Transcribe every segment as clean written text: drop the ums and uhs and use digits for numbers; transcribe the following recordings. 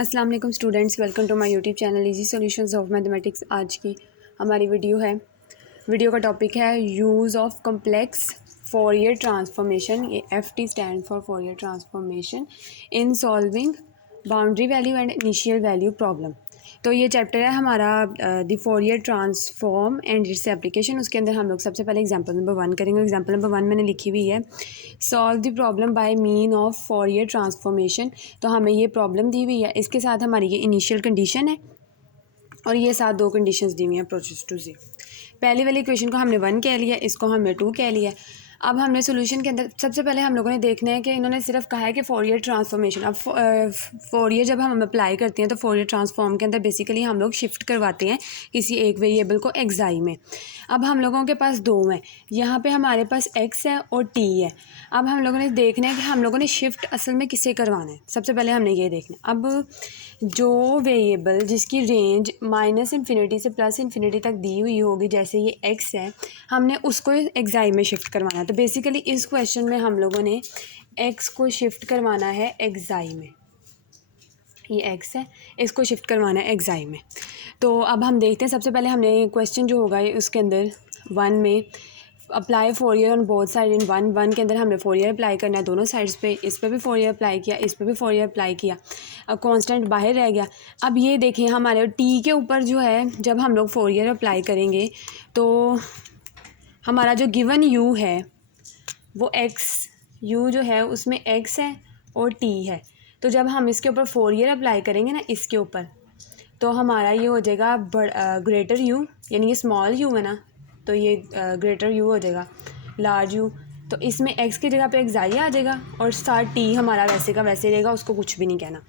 अस्सलाम वालेकुम students, welcome to my YouTube channel easy solutions of mathematics. आज की हमारी वीडियो का टॉपिक है use of complex Fourier transformation. ये FT stand for Fourier transformation in solving boundary value and initial value problem. तो ये चैप्टर है हमारा the Fourier transform and its application. उसके अंदर हम लोग सबसे पहले एग्जांपल नंबर 1 करेंगे। एग्जांपल नंबर 1 मैंने लिखी हुई है, solve the problem by mean of Fourier transformation. तो हमें ये प्रॉब्लम दी हुई है, इसके साथ हमारी ये इनिशियल कंडीशन है और ये साथ दो कंडीशंस दी हुई हैं प्रोसेस टू ज़ीरो। पहली वाली इक्वेशन को हमने 1 कह लिया, इसको हमने 2 कह लिया। अब हमने सोल्यूशन के अंदर सबसे पहले हम लोगों ने देखना है कि इन्होंने सिर्फ कहा है कि फोरियर ट्रांसफॉर्मेशन। अब फोरियर जब हम अप्लाई करते हैं तो फोरियर ट्रांसफॉर्म के अंदर बेसिकली हम लोग शिफ्ट करवाते हैं किसी एक वेरिएबल को एक्साई में। अब हम लोगों के पास दो हैं, यहाँ पे हमारे पास x है और t है। अब हम लोगों ने देखना है कि हम लोगों ने शिफ्ट असल में किसे करवाना है। सबसे पहले हमने ये देखना है, अब जो वेरिएबल जिसकी रेंज -∞ से +∞ तक दी हुई होगी, जैसे ये x है, हमने उसको एक्साई में शिफ्ट करवाना है। तो बेसिकली इस क्वेश्चन में हम लोगों ने x को शिफ्ट करवाना है एक्साई में। ये x है, इसको शिफ्ट करवाना है एक्साई में। तो अब हम देखते हैं, सबसे पहले हमने क्वेश्चन जो होगा उसके अंदर 1 में apply Fourier on both side इन 1 के अंदर हमने फोरियर अप्लाई करना है दोनों साइड्स पे। इस पे भी फोरियर अप्लाई किया, इस पे भी फोरियर अप्लाई किया। अब कांस्टेंट बाहर रह गया। अब ये देखिए हमारे t के ऊपर जो है, जब हम लोग फोरियर अप्लाई करेंगे तो हमारा जो गिवन u है वो u जो है उसमें x है और t है। तो जब हम इसके ऊपर फोरियर अप्लाई करेंगे ना, इसके ऊपर, तो हमारा ये हो जाएगा ग्रेटर u, यानी ये स्मॉल u है ना, तो ये ग्रेटर u हो जाएगा, लार्ज u। तो इसमें x की जगह पे एक्साई आ जाएगा और साथ t हमारा वैसे का वैसे रहेगा, उसको कुछ भी नहीं कहना।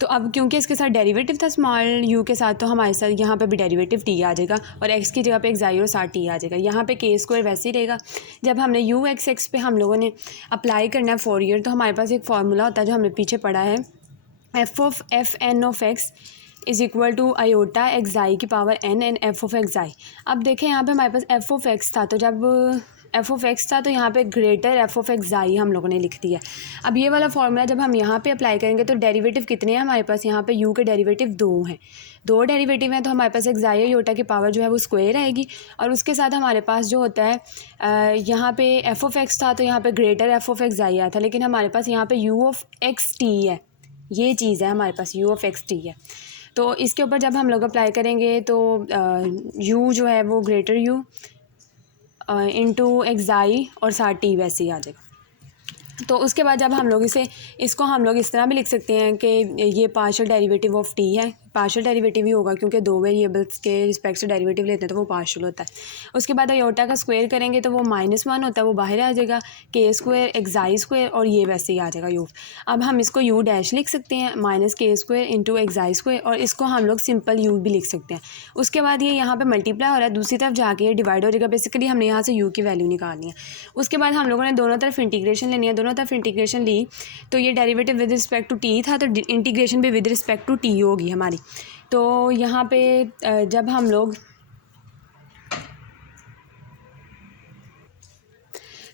तो अब क्योंकि इसके साथ डेरिवेटिव था स्मॉल u के साथ, तो हमारे साथ यहाँ पे भी डेरिवेटिव t आ जाएगा और x की जगह पे एक्साई और साथ t आ जाएगा। यहाँ पे k² वैसे ही रहेगा। जब हमने u(x) पे हम लोगों ने अप्लाई करना है फोरियर, तो हमारे पास एक फार्मूला होता है जो हमने पीछे पढ़ा है, f(n)(x) is equal to iota xi की पावर n एंड f(x)i। अब देखें यहाँ पे हमारे पास f(x) था, तो जब f(x) था तो यहाँ पे ग्रेटर f(x)i हम लोगों ने लिख दिया। अब ये वाला फार्मूला जब हम यहाँ पे अप्लाई करेंगे तो डेरिवेटिव कितने हैं हमारे पास, यहाँ पे u के डेरिवेटिव 2 हैं, 2 डेरिवेटिव हैं। तो हमारे पास एक्साई आयोटा की पावर जो है वो स्क्वायर आएगी और उसके साथ हमारे पास जो होता है यहाँ पे f(x) था तो यहाँ पे ग्रेटर f(x)i आया था, लेकिन हमारे पास यहाँ पे u(x)t है, ये चीज़ है हमारे पास u(x)t है। तो इसके ऊपर जब हम लोग अप्लाई करेंगे तो u जो है वो ग्रेटर u इंटू एक्साई और साथ t वैसे ही आ जाएगा। तो उसके बाद जब हम लोग इसको हम लोग इस तरह भी लिख सकते हैं कि ये पार्शियल डेरिवेटिव ऑफ t है। पार्शियल डेरिवेटिव ही होगा क्योंकि दो वेरिएबल्स के रिस्पेक्ट से डेरिवेटिव लेते हैं तो वो पार्शियल होता है। उसके बाद आयोटा का स्क्वायर करेंगे तो वो -1 होता है, वो बाहर आ जाएगा, k² एक्साई² और ये वैसे ही आ जाएगा u। अब हम इसको u डैश लिख सकते हैं, -k² इंटू एक्साई², और इसको हम लोग सिंपल u भी लिख सकते हैं। उसके बाद ये यहाँ पे मल्टीप्लाई हो रहा है, दूसरी तरफ जाके ये डिवाइड हो जाएगा। बेसिकली हमने यहाँ से u की वैल्यू निकालनी है। उसके बाद हम लोगों ने दोनों तरफ इंटीग्रेशन लेनी है, दोनों तरफ इंटीग्रेशन ली तो ये derivative with respect to t था, तो इंटीग्रेशन भी विद रिस्पेक्ट टू t होगी हमारी। तो यहाँ पे जब हम लोग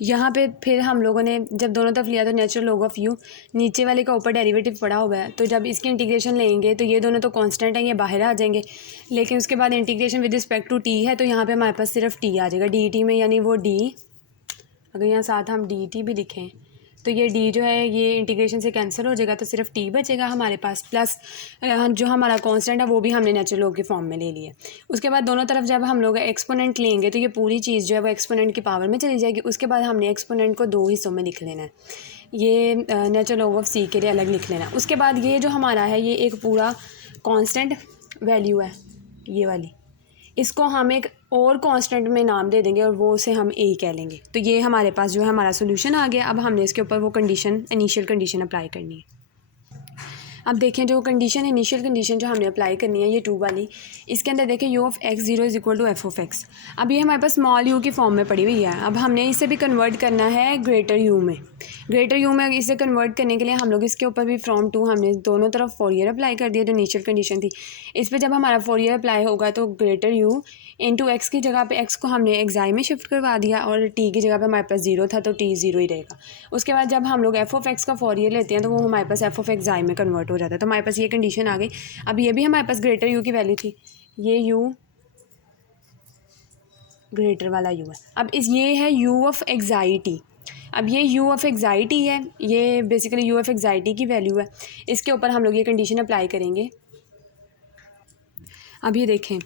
यहाँ पे फिर हम लोगों ने जब दोनों तरफ लिया तो नेचुरल लॉग ऑफ u, नीचे वाले का ऊपर डेरिवेटिव पड़ा हुआ है, तो जब इसकी इंटीग्रेशन लेंगे तो ये दोनों तो कांस्टेंट हैं, ये बाहर आ जाएंगे। लेकिन उसके बाद integration with respect to t है, तो यहाँ पे हमारे पास सिर्फ t आ जाएगा dt में, यानी वो d, अगर यहाँ साथ हम dt भी लिखें तो ये d जो है ये इंटीग्रेशन से कैंसिल हो जाएगा, तो सिर्फ t बचेगा हमारे पास, प्लस जो हमारा कांस्टेंट है वो भी हमने नेचुरल लॉग के फॉर्म में ले लिया। उसके बाद दोनों तरफ जब हम लोग एक्सपोनेंट लेंगे तो ये पूरी चीज़ जो है वो एक्सपोनेंट की पावर में चली जाएगी। उसके बाद हमने एक्सपोनेंट को 2 हिस्सों में लिख लेना है, ये नेचुरल लॉग ऑफ c के लिए अलग लिख लेना है। उसके बाद ये जो हमारा है ये एक पूरा कॉन्स्टेंट वैल्यू है, ये वाली, इसको हम एक और कांस्टेंट में नाम दे देंगे और वो उसे हम a कह लेंगे। तो ये हमारे पास जो है हमारा सोल्यूशन आ गया। अब हमने इसके ऊपर वो कंडीशन, इनिशियल कंडीशन अप्लाई करनी है। अब देखें जो कंडीशन है, इनिशियल कंडीशन जो हमने अप्लाई करनी है ये 2 वाली, इसके अंदर देखें u(x0) is equal to f(x). अब ये हमारे पास स्मॉल u की फॉर्म में पड़ी हुई है। अब हमने इसे भी कन्वर्ट करना है ग्रेटर u में। ग्रेटर u में इसे कन्वर्ट करने के लिए हम लोग इसके ऊपर भी फ्रॉम टू हमने दोनों तरफ फोरियर अप्लाई कर दिया, जो इनिशियल कंडीशन थी। इस पर जब हमारा फोरियर अप्लाई होगा तो ग्रेटर u इंटू x की जगह पे x को हमने एक्साई में शिफ्ट करवा दिया और t की जगह पे हमारे पास 0 था तो t 0 ही रहेगा। उसके बाद जब हम लोग f(x) का फोरियर लेते हैं तो वो हमारे पास f(x)i में कन्वर्ट हो जाता है। तो हमारे पास ये कंडीशन आ गई। अब ये भी हमारे पास ग्रेटर यू की वैल्यू थी, ये यू ग्रेटर वाला यू है। अब ये है यू ऑफ एग्जाइटी। अब ये यू ऑफ एग्जाइटी है, ये बेसिकली यू ऑफ एग्जाइटी की वैल्यू है। इसके ऊपर हम लोग ये कंडीशन अप्लाई करेंगे। अब ये देखें,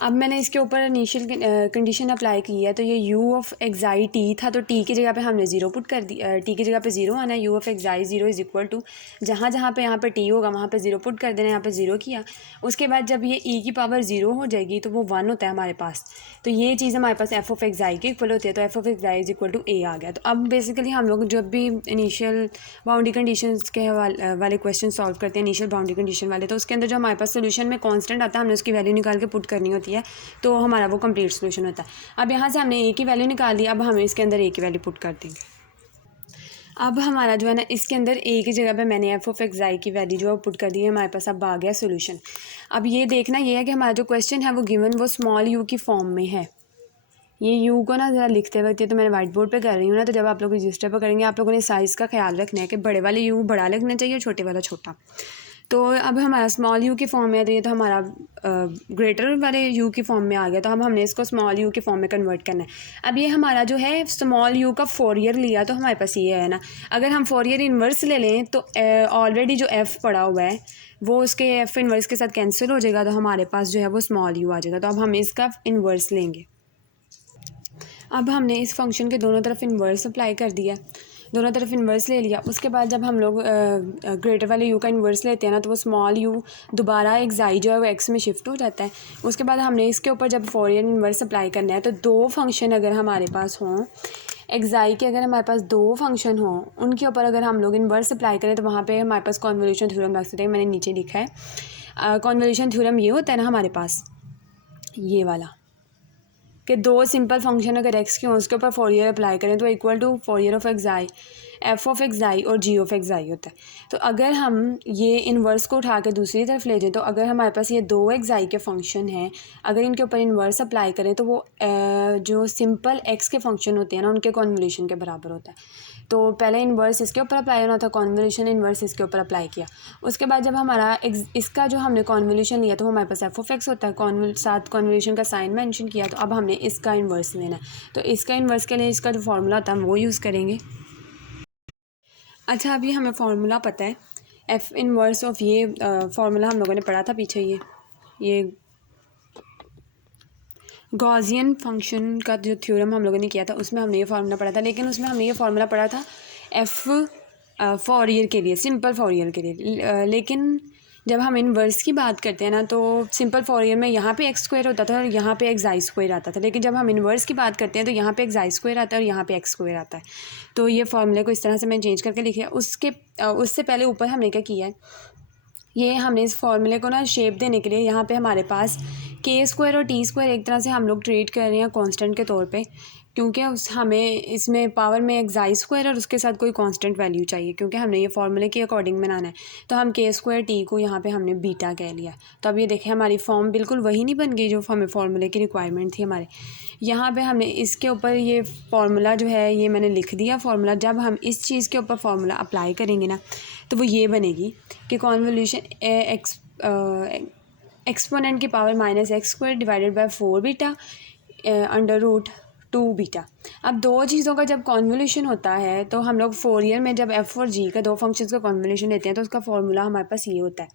अब मैंने इसके ऊपर इनिशियल कंडीशन अप्लाई की है, तो ये यू ऑफ एग्जाइटी था, तो टी की जगह पे हमने ज़ीरो पुट कर दी, टी की जगह पे ज़ीरो आना है। U of xi zero is equal to जहाँ जहाँ पे यहाँ पे टी होगा वहाँ पे ज़ीरो पुट कर देना, यहाँ पे ज़ीरो किया। उसके बाद जब ये ई की पावर ज़ीरो हो जाएगी तो वो वन होता है हमारे पास। तो ये चीज़ हमारे पास एफ ऑफ एग्जाई के इक्वल होती है, तो f of x is equal to a आ गया। तो अब बेसिकली हम लोग जब भी इनिशियल बाउंड्री कंडीशन के वाले क्वेश्चन सॉल्व करते हैं, इनिशियल बाउंड्री कंडीशन वाले, तो उसके अंदर जो हमारे पास सोल्यूशन में कॉन्स्टेंट आता है हमने उसकी वैल्यू निकाल के पुट करनी होती है, तो हमारा वो कंप्लीट सोल्यूशन होता है। अब यहाँ से हमने ए की वैल्यू निकाल दी, अब हमें इसके अंदर ए की वैल्यू पुट कर देंगे। अब हमारा जो है ना, इसके अंदर ए की जगह पे मैंने एफ ऑफ एक्साई की वैल्यू जो है पुट कर दी है, हमारे पास अब आ गया सोल्यूशन। अब ये देखना ये है कि हमारा जो क्वेश्चन है वो गिवन वो स्मॉल यू की फॉर्म में है। ये यू को ना ज़रा लिखते वक्त, ये तो मैंने वाइट बोर्ड पे कर रही हूँ ना, तो जब आप लोग रजिस्टर पर करेंगे आप लोगों ने साइज़ का ख्याल रखना है कि बड़े वाले यू बड़ा लिखना चाहिए और छोटे वाला छोटा। तो अब हमारा स्मॉल यू की फॉर्म में है, तो ये तो हमारा ग्रेटर वाले यू की फॉर्म में आ गया, तो अब हमने इसको स्मॉल यू की फॉर्म में कन्वर्ट करना है। अब ये हमारा जो है स्मॉल यू का फोरियर लिया, तो हमारे पास ये है ना, अगर हम फोरियर इन्वर्स ले लें तो ऑलरेडी जो एफ़ पड़ा हुआ है वो उसके एफ़ इन्वर्स के साथ कैंसिल हो जाएगा, तो हमारे पास जो है वो स्मॉल यू आ जाएगा। तो अब हम इसका इन्वर्स लेंगे। अब हमने इस फंक्शन के दोनों तरफ इन्वर्स अप्लाई कर दिया, दोनों तरफ इन्वर्स ले लिया। उसके बाद जब हम लोग ग्रेटर वाले यू का इन्वर्स लेते हैं ना, तो वो स्मॉल यू दोबारा एक्साई जो है वो एक्स में शिफ्ट हो जाता है। उसके बाद हमने इसके ऊपर जब फोरियर इन्वर्स अप्लाई करना है, तो दो फंक्शन अगर हमारे पास हों एक्साई के, अगर हमारे पास दो फंक्शन हों, उनके ऊपर अगर हम लोग इन्वर्स अप्लाई करें तो वहाँ पे हमारे पास कॉन्वोल्यूशन थ्योरम लग सकता है। मैंने नीचे लिखा है कॉन्वोल्यूशन थ्योरम ये होता है ना हमारे पास, ये वाला, कि दो सिंपल फंक्शन अगर एक्स के हों उसके ऊपर फोरियर अप्लाई करें तो equal to Fourier of xi F of xi और जी ऑफ एक्साई होता है। तो अगर हम ये इन्वर्स को उठा के दूसरी तरफ ले जाएं, तो अगर हमारे पास ये दो एक्साई के फंक्शन हैं, अगर इनके ऊपर इन्वर्स अप्लाई करें तो वो जो सिंपल एक्स के फंक्शन होते हैं ना उनके कॉन्वोल्यूशन के बराबर होता है। तो पहले इन्वर्स इसके ऊपर अप्लाई होना था, कॉन्वोल्यूशन इन्वर्स इसके ऊपर अप्लाई किया। उसके बाद जब हमारा इसका जो हमने कॉन्वोल्यूशन लिया तो हमारे पास एफ ऑफ एक्स होता है, साथ कॉन्वोल्यूशन का साइन मेंशन किया, तो अब हमने इसका इन्वर्स लेना है। तो इसका इन्वर्स के लिए इसका जो फार्मूला होता है हम वो यूज़ करेंगे। अच्छा, अभी हमें फार्मूला पता है एफ इन्वर्स ऑफ, ये फार्मूला हम लोगों ने पढ़ा था पीछे, ये गॉसियन फंक्शन का जो थ्योरम हम लोगों ने किया था उसमें हमने ये फार्मूला पढ़ा था, लेकिन उसमें हमने ये फार्मूला पढ़ा था एफ़ फोरियर के लिए, सिंपल फोरियर के लिए। लेकिन जब हम इन्वर्स की बात करते हैं ना, तो सिंपल फोरियर में यहाँ पे एक्स स्क्वायर होता था और यहाँ पे एक्स आई स्क्वायर आता था, लेकिन जब हम इन्वर्स की बात करते हैं तो यहाँ पे एक्स आई स्क्वायर आता है और यहाँ पे एक्स स्क्वायर आता है। तो ये फार्मूले को इस तरह से मैंने चेंज करके लिखे। उससे पहले ऊपर हमने क्या किया है, ये हमने इस फार्मूले को ना शेप देने के लिए यहाँ पे हमारे पास के स्क्वायर और टी स्क्वायर एक तरह से हम लोग ट्रीट कर रहे हैं कांस्टेंट के तौर पे, क्योंकि हमें इसमें पावर में एक्साई स्क्वायर और उसके साथ कोई कांस्टेंट वैल्यू चाहिए, क्योंकि हमने ये फार्मूले के अकॉर्डिंग बनाना है। तो हम के स्क्वायर टी को यहाँ पे हमने बीटा कह लिया। तो अब ये देखें हमारी फॉर्म बिल्कुल वही नहीं बन गई जो हमें फार्मूले की रिक्वायरमेंट थी हमारे। यहाँ पे हमने इसके ऊपर ये फार्मूला जो है ये मैंने लिख दिया फार्मूला। जब हम इस चीज़ के ऊपर फार्मूला अप्लाई करेंगे ना, तो वो ये बनेगी कि कॉन्वोल्यूशन एक्सपोनेंट की power minus x square divided by 4 beta under root 2 beta. अब दो चीज़ों का जब कॉन्वोल्यूशन होता है तो हम लोग फोरियर में जब एफ़ और जी का दो फंक्शंस का कॉन्वोल्यूशन लेते हैं तो उसका फॉर्मूला हमारे पास ये होता है।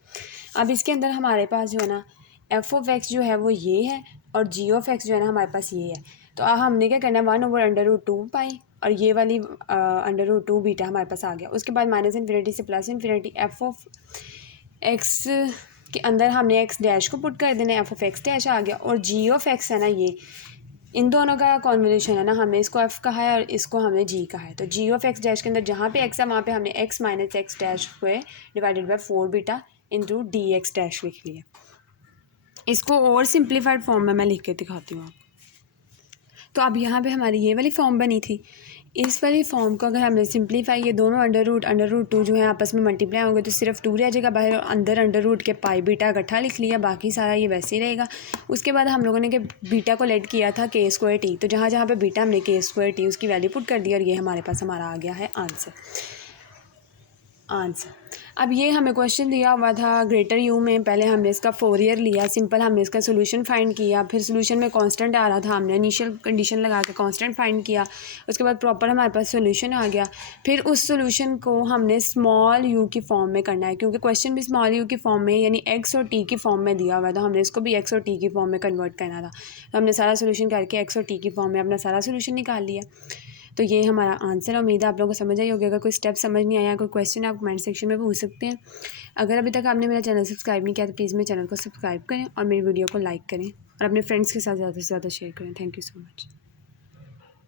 अब इसके अंदर हमारे पास जो है ना एफ़ ऑफ एक्स जो है वो ये है और जी ऑफ एक्स जो है ना हमारे पास ये है। तो अब हमने क्या करना है, 1/√2 पाई और ये वाली √2 बीटा हमारे पास आ गया। उसके बाद माइनस इन्फिनिटी से plus infinity F of x के अंदर हमने एक्स डैश को पुट कर देना, एफ ऑफ एक्स डैश आ गया। और जी ऑफ एक्स है ना, ये इन दोनों का कॉन्वोल्यूशन है ना, हमने इसको एफ कहा है और इसको हमने जी कहा है। तो जी ऑफ एक्स डैश के अंदर जहाँ पे एक्स है वहाँ पे हमने x minus x dash square divided by 4 beta into D x dash लिख लिया। इसको और सिंप्लीफाइड फॉर्म में मैं लिख के दिखाती हूँ आपको। तो अब यहाँ पे हमारी ये वाली फॉर्म बनी थी। इस वाली फॉर्म को अगर हमने सिंप्लीफाई, ये दोनों अंडर रूट 2 जो है आपस में मल्टीप्लाई होंगे तो सिर्फ 2 रह जाएगा बाहर, और अंदर अंडर रूट के पाई बीटा इकट्ठा लिख लिया, बाकी सारा ये वैसे ही रहेगा। उसके बाद हम लोगों ने कि बीटा को लेट किया था के स्क्वायर टी, तो जहाँ जहाँ पे बीटा हमने के स्क्वायर टी उसकी वैल्यू पुट कर दी और ये हमारे पास हमारा आ गया है आंसर। अब ये हमें क्वेश्चन दिया हुआ था ग्रेटर यू में, पहले हमने इसका फोरियर लिया, सिंपल हमने इसका सोल्यूशन फाइंड किया, फिर सोल्यूशन में कांस्टेंट आ रहा था, हमने इनिशियल कंडीशन लगा के कांस्टेंट फाइंड किया, उसके बाद प्रॉपर हमारे पास सोल्यूशन आ गया। फिर उस सोल्यूशन को हमने स्मॉल यू की फॉर्म में करना है, क्योंकि क्वेश्चन भी स्मॉल यू की फॉर्म में यानी एक्स और टी की फॉर्म में दिया हुआ है, तो हमने इसको भी एक्स और टी की फॉर्म में कन्वर्ट करना था। तो हमने सारा सोल्यूशन करके एक्स और टी की फॉर्म में अपना सारा सोल्यूशन निकाल लिया। तो ये हमारा आंसर है। उम्मीद है आप लोगों को समझ आई होगी। अगर कोई स्टेप समझ नहीं आया, कोई क्वेश्चन आप कमेंट सेक्शन में पूछ सकते हैं। अगर अभी तक आपने मेरा चैनल सब्सक्राइब नहीं किया तो प्लीज़ मेरे चैनल को सब्सक्राइब करें और मेरी वीडियो को लाइक करें और अपने फ्रेंड्स के साथ ज़्यादा से ज़्यादा शेयर करें। Thank you so much.